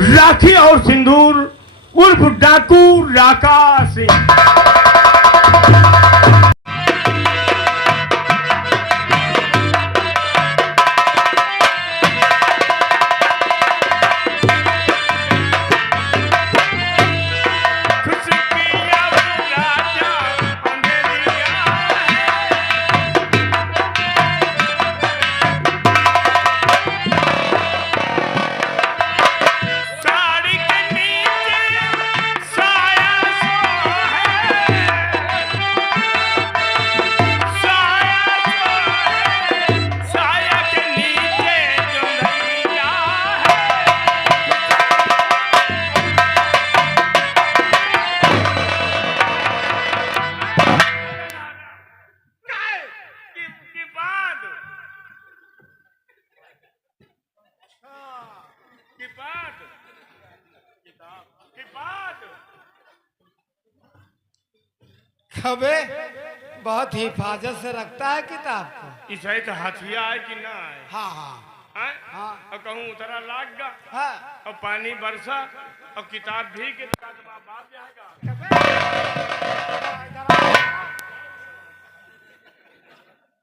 राखी और सिंदूर उर्फ डाकू राका सिंह। खबे बहुत हिफाजत से रखता है किताब को। इसे तो हथिया है कि ना है? हाँ हाँ हाँ? हाँ और कहूँ उतरा लाग गा हाँ। और पानी बरसा और किताब भी के बाप जाएगा।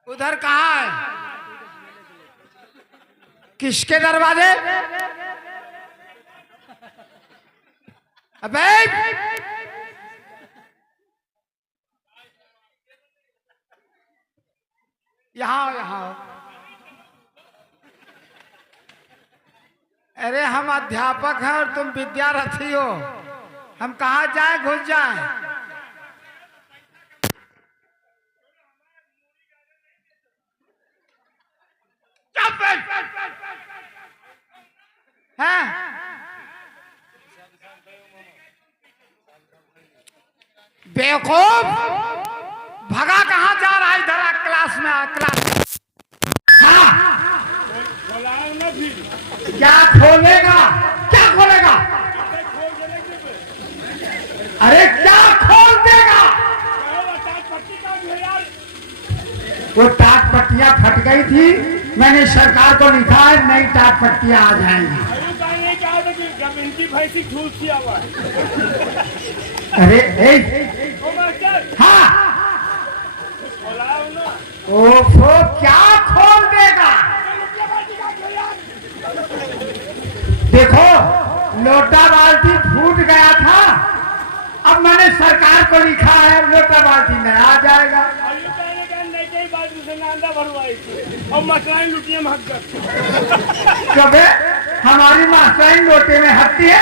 उधर कहाँ है? किसके दरवाजे? अबे यहाँ यहाँ। अरे हम अध्यापक हैं और तुम विद्यार्थी हो, हम कहाँ जाए घुस जाए? हैं? बेवकूफ, भगा कहाँ जा रहा है? इधर आ, क्लास में आ, क्लास। हाँ क्या खोलेगा? क्या खोलेगा? अरे क्या खोल देगा? वो टाट पट्टियां फट गई थी, मैंने सरकार को लिखा है नई टाट पट्टियां आ जाएंगी। अरे हाँ ओफो, क्या खोल देगा? देखो लोटा बाल्टी फूट गया था, अब मैंने सरकार को लिखा है लोटा बाल्टी नया आ जाएगा। कबे हमारी मास्टराइन लोटे में हटती है,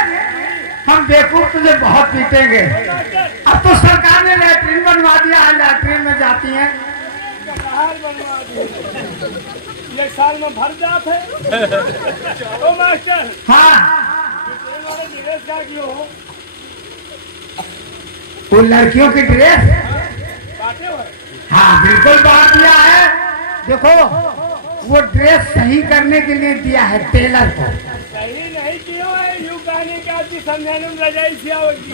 हम देखो तुझे बहुत पीटेंगे। अब तो सरकार ने लैट्रिन बनवा दिया है, लैट्रिन में जाती हैं। एक साल में भर जाते ओ मास्टर। हाँ क्या क्यों हो? वो लड़कियों की ड्रेस बांटे हुए? हाँ बिल्कुल बांट दिया है। देखो वो ड्रेस सही करने के लिए दिया है टेलर को। सही नहीं क्यों है? यूँ कहने का समझाने में रजाई से होगी।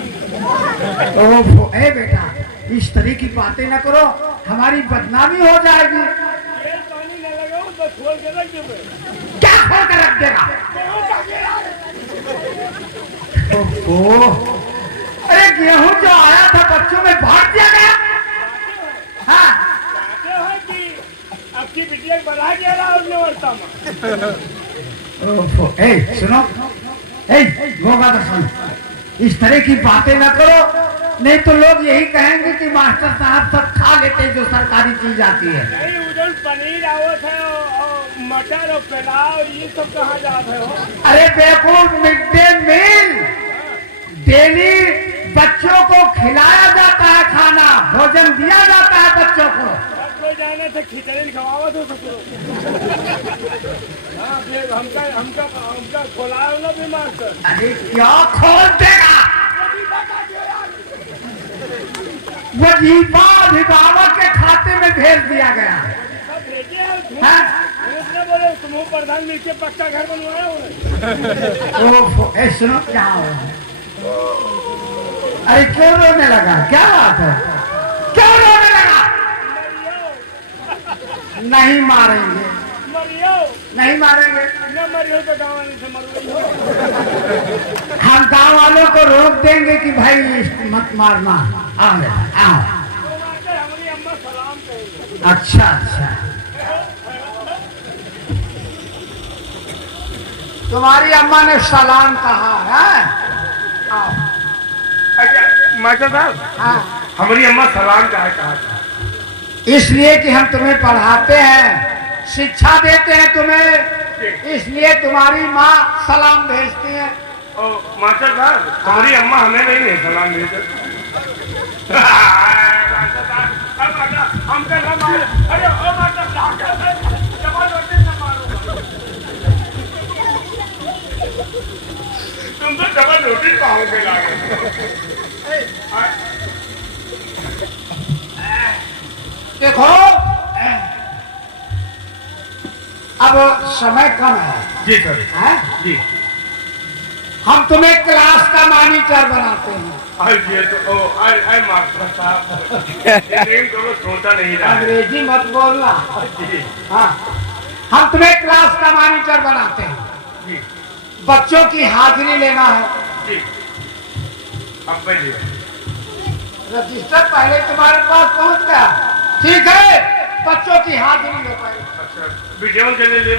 ओ बेटा इस तरह की बातें न करो, हमारी बदनामी हो जाएगी। तेल पानी न लगाओ तो खोल के रख देंगे। क्या खोल कर रख देगा? अरे गेहूं जो आया था बच्चों में बांट दिया गया। हाँ आपकी बिटिया बढ़ा गया रहा उसने वर्षा में। सुनो होगा तो सुन, इस तरह की बातें न करो, नहीं तो लोग यही कहेंगे कि मास्टर साहब सब खा लेते हैं जो सरकारी चीज आती है। नहीं उधर पनीर आवत है और मटर और पुलाव ये सब कहाँ जाते हो? अरे बेवकूफ, मिड डे मील डेली बच्चों को खिलाया जाता है, खाना भोजन दिया जाता है बच्चों को। कोई जाने से खिचड़ी खवावा तो सकते। हाँ फिर हमका खोलाओ ना भी मास्टर। अरे क्या खोल देगा? वजीफा अभिभावक के खाते में भेज दिया गया। उसने बोले समूह प्रधान नीचे पक्का घर बनवाया उन्हें। सुनो क्या हो? अरे क्यों रोने लगा? क्या बात है? क्यों रोने लगा? नहीं मारेंगे, मरियो नहीं मारेंगे। न मरियो तो गाँव से मर गई हो। वालों को रोक देंगे कि भाई इसको मत मारना। आओ बेटा, आओ। तो मास्टर हमारी अम्मा सलाम कहेंगे। अच्छा अच्छा, तुम्हारी अम्मा ने सलाम कहा है। आओ। अच्छा मास्टर साहब, हाँ, हमारी अम्मा सलाम कहा था? इसलिए कि हम तुम्हें पढ़ाते हैं, शिक्षा देते हैं तुम्हें, इसलिए तुम्हारी माँ सलाम भेजती है। ओ मास्टर साहब, हमारी अम्मा हमें नहीं सलाम भेजती। हमका न मार, अरे ओ मास्टर जबरदस्ती न मारो, तुम तो जबरदस्ती पाओ पे लागे। देखो, अब समय कम है। जी सर। हैं? जी। हम तुम्हें क्लास का मॉनिटर बनाते हैं। ये तो ओ मास्टर साहब, लेकिन तो सोचा नहीं रहा। अंग्रेजी मत बोलना। जी हाँ, हम तुम्हें क्लास का मॉनिटर बनाते हैं। जी बच्चों की हाजिरी लेना है। जी। अब पहले रजिस्टर पहले तुम्हारे पास पहुंच गया, ठीक है? बच्चों की हाजिरी लो पहले। अच्छा, वीडियो चले लिए।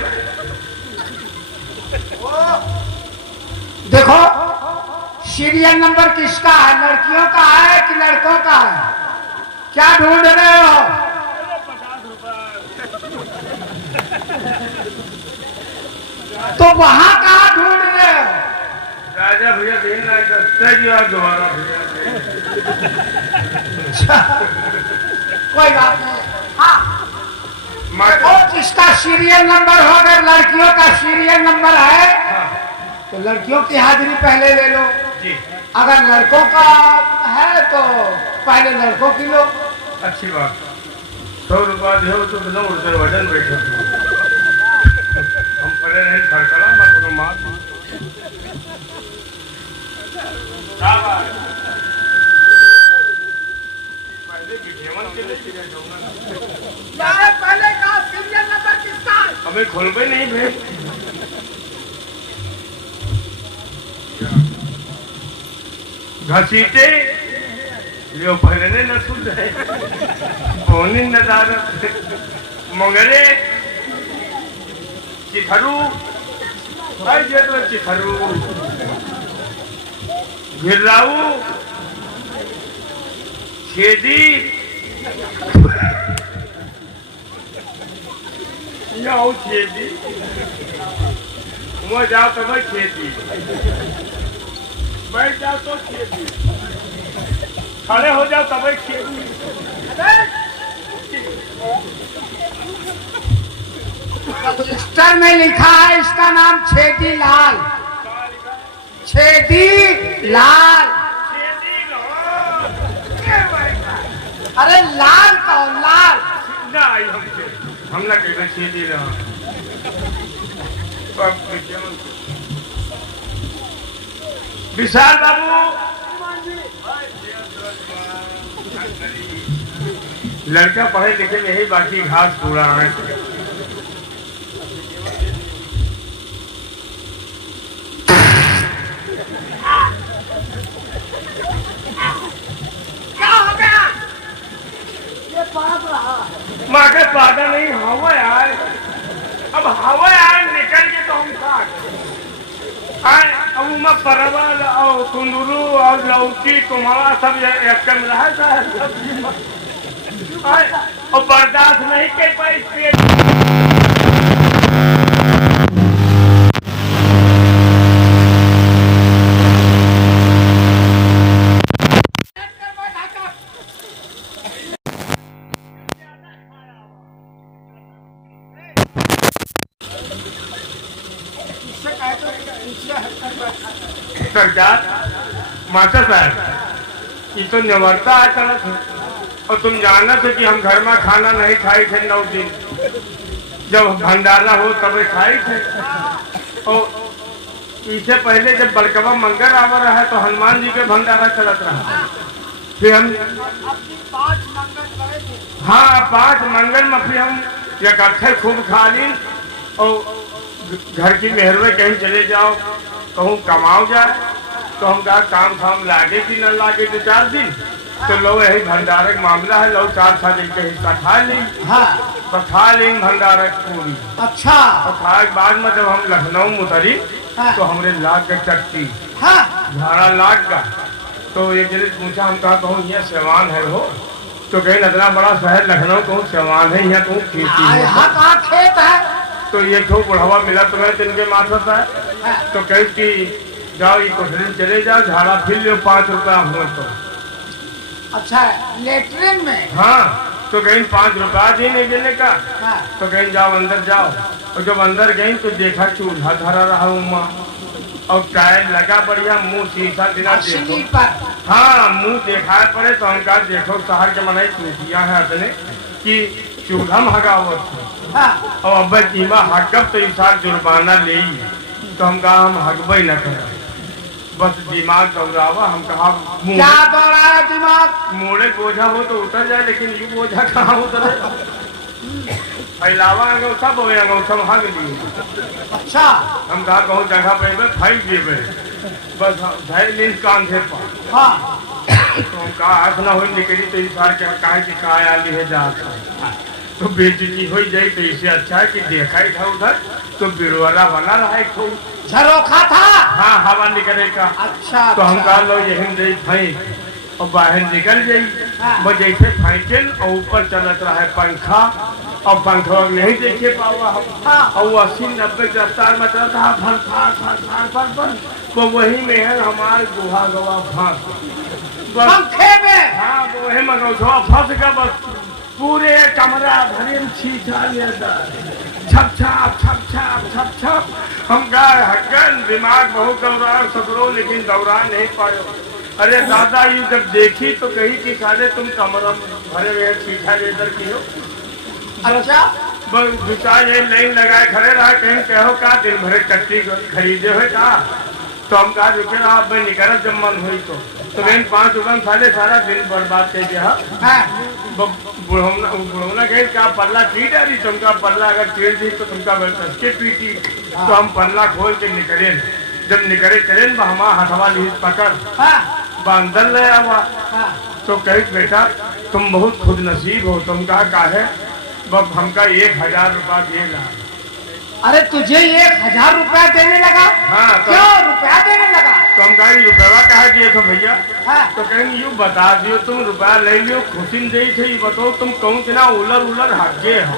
देखो, सीरियल नंबर किसका है? लड़कियों का है कि लड़कों का है? क्या ढूंढ रहे हो? 50 रुपए। तो वहां कहाँ ढूंढ रहे हो? राजा भैया देना है, दस्ते की बात दोबारा भैया। कोई बात नहीं। हाँ, मास्टर और जिसका सीरियल नंबर हो, अगर लड़कियों का सीरियल नंबर है तो लड़कियों की हाजिरी पहले ले लो। जी, अगर लड़कों का है तो पहले लड़कों की लो। अच्छी बात। 100 रुपया दो तो बिना उड़ते वजन बैठे हम पहले नहीं खड़खड़ा मैं कोनो मार पहले वीडियो के लिए जाऊंगा। पहले का सीरियल नंबर किसका है? हमें खोलबे नहीं भेज। घसीटे लियो पहले न सुन रहे कौन नदारत मंगरे चिथरू भाई जे तो चिथरू घिराऊ छेदी यहाँ छेदी वहाँ जाओ तो भाई छेदी बैठ जाओ तो खेती, खड़े हो जाओ तब खेती। रजिस्टर में लिखा है इसका नाम छेदी लाल। छेदी लाल। अरे लाल कहो, लाल। ना हम ना कहते खेती रहा। विशाल बाबू, लड़का पढ़े लिखे में ही बाकी घास पूरा है। क्या हो गया? ये पाग रहा है। माँ के पादा नहीं हवा यार, अब हवा यार निकल के तो हम अब उमा परवल और कुंदरू और लौकी कुम्हारा सब एक में रहा था सब्जी और बर्दाश्त नहीं कर पाई पेट। सरकार मास्टर साहब, ये तो निवर्ता है तरह और तुम जाना थे कि हम घर में खाना नहीं खाए थे 9 दिन, जब भंडारा हो तब खाए थे। और इससे पहले जब बड़कवा मंगर आवा रहा है तो हनुमान जी के भंडारा चलत रहा। फिर हम 5 मंगल करे थे। हाँ 5 मंगल में फिर हम इकट्ठे खूब खा ली और घर की मेहरवे कहीं चले जाओ, कहूँ कमाओ जाए तो हम कहा काम फाम लागे कि न लागे 2-4 दिन, तो लो यही भंडारक मामला है, लो 4-6 दिन के हिस्सा खा ली। हाँ तो खा लेंगे भंडारक पूरी। अच्छा और खाए के बाद में जब हम लखनऊ में उतरी हाँ। तो हमरे लाग के चट्टी हाँ झाड़ा लाग का। तो एक जने पूछा, हम कहा कहूँ यहाँ सेवान है हो, तो कहीं इतना बड़ा शहर लखनऊ कहूँ सेवान है, यहाँ कहूँ खेती है। यहाँ कहाँ खेत है? तो ये ठो बुढ़ावा मिला तुम्हें जिनके मार्फत है, हाँ। तो कही कि जाओ ये कोठरी में चले जाओ, झाड़ा फिर लो 5 रुपया हुए तो। अच्छा लेटरिन में? हाँ, तो कहीं 5 रुपया देने गेने का। हाँ। तो कहीं जाओ अंदर जाओ, और जब अंदर गई तो देखा चूल्हा धरा रहा उमा, और टायर लगा बढ़िया, मुंह शीशा दिना देखो। पर हाँ, मुंह देखा पड़े तो हम कहा देखो शहर के मनाई चूतिया है अपने कि चूल्हा में हगावत है। हाँ। और अब कीमा हकब तो इस जुर्माना ले, तो हम कहा हम हकबे न करें, बस दिमाग दौड़ावा। हम कहा क्या दौड़ाया दिमाग? मोड़े बोझा हो तो उतर जाए, लेकिन ये बोझा कहाँ उतरे? फैलावा अंगूठा बोए अंगूठा में हग लिए। अच्छा हम कहा कहूँ जगह पे फैल जेबे, बस धैर्य नींद कांधे पर। हाँ। तो हम कहा आँख ना हो निकली तो इस बार क्या कहे कि काय आली है जाकर, तो बेइज्जती हो जाए, तो इससे अच्छा है कि देखा ही था उधर तो बिरवाला बना रहा है खूब झरोखा था। हाँ, हवा निकले का। अच्छा तो हम अच्छा। कहा लो यही दे फेंक, और बाहर निकल गई। हाँ। वो जैसे फेंकल और ऊपर चलत रहा है पंखा, और पंखा नहीं देखे पावा हम। हाँ। और वो 80-90 की रफ्तार में चलता है, फल फाड़ फाड़ फाड़ फाड़ फाड़, तो वही में है हमारे गुहा गवा फांस बस। पंखे में? हाँ, वो वही मंगौछवा फंस का, बस पूरे कमरा भरे में छीछा लेता, छप छाप छप छाप छप छप। हम कहा हक्कन दिमाग बहुत दौड़ा सदरो, लेकिन दौड़ा नहीं पायो। अरे दादा ये जब देखी तो कही कि साले तुम कमरा में भरे हुए छीछा लेकर की हो। अच्छा बस दूसरा ये लाइन लगाए खड़े रहा, कहीं कहो का दिन भरे चट्टी खरीदे हुए का। तो हम कहा रुके रहा, अब निकल जब मन हुई तो मैंने 5 रुपये साले सारा दिन बर्बाद कर दिया। बुढ़ौना गए क्या पल्ला की डाली, तुमका पल्ला अगर चीर दी तो तुमका के पीटी। तो हम पल्ला खोल के निकले, जब निकले चले हमारा हथवा ली पकड़ अंदर ले आवा। तो कही बेटा तुम बहुत खुद नसीब हो, तुम कहा है बस हमका 1000 रुपया देगा। अरे तुझे 1000 रुपया देने लगा? हाँ। तो क्यों रुपया देने लगा? तो हम कहें रुपया कहा दिए तो भैया। हाँ। तो कहेंगे यूँ बता दियो तुम रुपया ले लियो, खुशी में दे थे, बताओ तुम कहूँ कि ना उलर उलर हगे हो।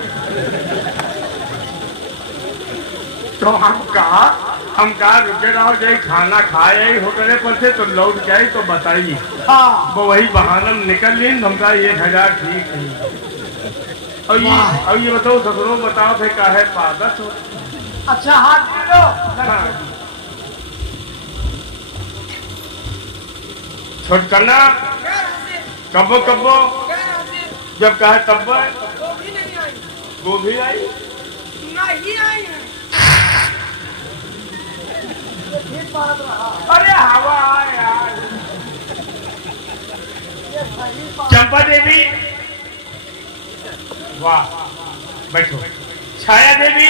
तो हम कहा रुके रहो, जाए खाना खाए होटले पर से, तो लौट जाए तो बताइए। हाँ। वो वही बहाना में निकल ली, हमका 1000 ठीक है। और ये बताओ ससुरो बताओ थे का है पागत हो। अच्छा हाथ दे लो। हाँ। छोटकना कब्बो कब्बो जब कहा तब गोभी आई नहीं आई है। अरे हवा आए यार। चंपा देवी वाह, बैठो। छाया देवी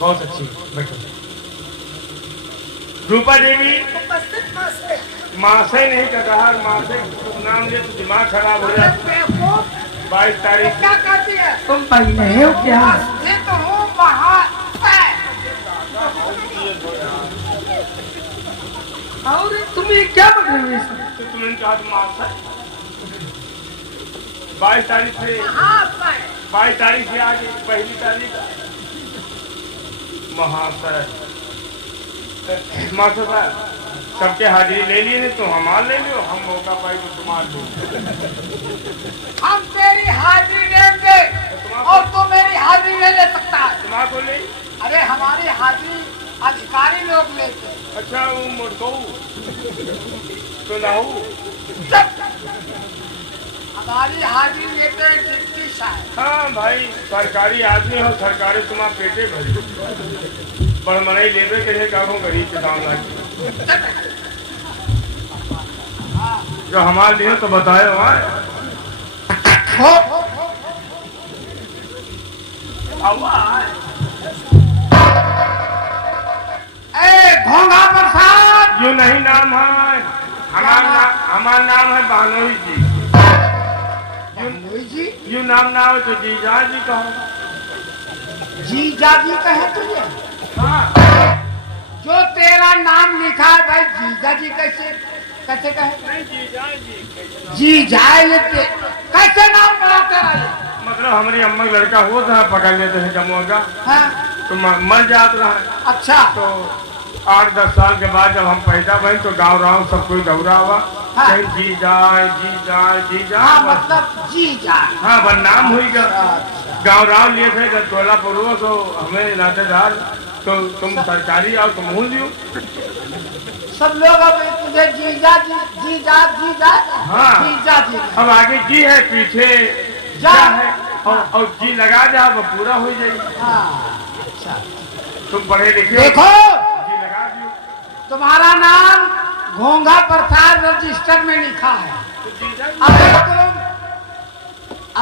बहुत अच्छी, बैठो। रूपा देवी माँ से नहीं कहा, माँ से नाम ले तो दिमाग खराब हो जाता। 22 तारीख क्या करती है? तुम पहले हो क्या? ये तो हूँ महा और तुम्हें क्या बन रहे हो? तो तुमने कहा तो माँ से 22 तारीख से 22 तारीख से आगे 1 तारीख महाशय मास्टर साहब सबके हाजिरी ले लिए, नहीं तो हमार ले लियो, हम मौका पाए तो तुम्हार लो। हम तेरी हाजिरी लेंगे और तू मेरी हाजिरी नहीं ले सकता है। तुम्हार को ले। अरे हमारी हाजिरी अधिकारी लोग लेते। अच्छा वो मोटको तो लाऊ। हमारी हाजिरी लेते हैं डिप्टी साहब। हाँ भाई सरकारी आदमी हो, सरकारी तुम्हारा पेटे भरी बड़ मनाई लेवे के कागो गरीब के दाम लागे जो हमारे लिए तो बताए वहाँ घोंघा प्रसाद यो नहीं नाम है, हमारा नाम है बानोई जी। बानोई जी? यू नाम ना हो तो जीजा जी कहो। जीजा जी कहे तुझे? हाँ, जो तेरा नाम लिखा है भाई जीजा जी कैसे कैसे कहे? नहीं जीजा जी। जीजा लेते कैसे नाम पड़ा तेरा ये? मतलब हमारी अम्मा का लड़का हो था, पकड़ लेते हैं जमुआ का, हाँ? तो मर जात रहा है। अच्छा। तो 8-10 साल के बाद जब हम पैदा बने तो गाँव राव सब कोई दौड़ा हुआ, हाँ। कहीं जी जाए जी जाए जी जाए। हाँ मतलब जीजा। हाँ, बदनाम हुई गया। अच्छा। गाँव राव लिए थे टोला पुरुष, तो हमें नातेदार, तो तुम सरकारी आओ तुम हूँ लियो। सब लोग अब तुझे जीजा जी जीजा जीजा हाँ। जीजा जी। अब आगे जी है, पीछे जा जा है, और जी लगा जा, वो पूरा हो जाएगी। हाँ अच्छा। तुम पढ़े लिखे हो, देखो जी लगा दियो। तुम्हारा नाम घोंघा प्रसाद रजिस्टर में लिखा है। तो जीजा जी, अगर तुम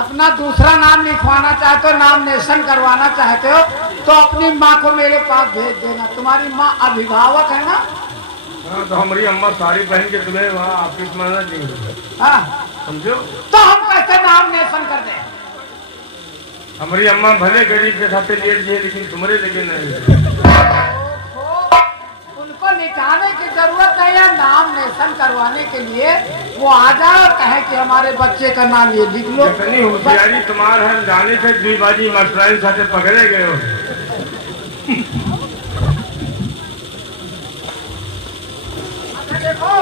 अपना दूसरा नाम लिखवाना चाहते हो, नामिनेशन करवाना चाहते हो, तो अपनी माँ को मेरे पास भेज देना। तुम्हारी माँ अभिभावक है ना? हाँ, तो हमारी अम्मा साड़ी पहन के तुम्हें वहाँ ऑफिस में ना दी, हाँ, समझो। तो हम कैसे नामिनेशन कर दें? हमारी अम्मा भले गरीब के साथ लेट जी, लेकिन तुम्हारे लेके नहीं। उनको लिखाने की जरूरत नहीं है, नामिनेशन करवाने के लिए वो आ जाए और कहे कि हमारे बच्चे का नाम ये लिख लो। इतनी होशियारी तुम्हारे हम जाने थे, द्विबाजी मास्टराइन साथे पकड़े गए हो। अच्छा देखो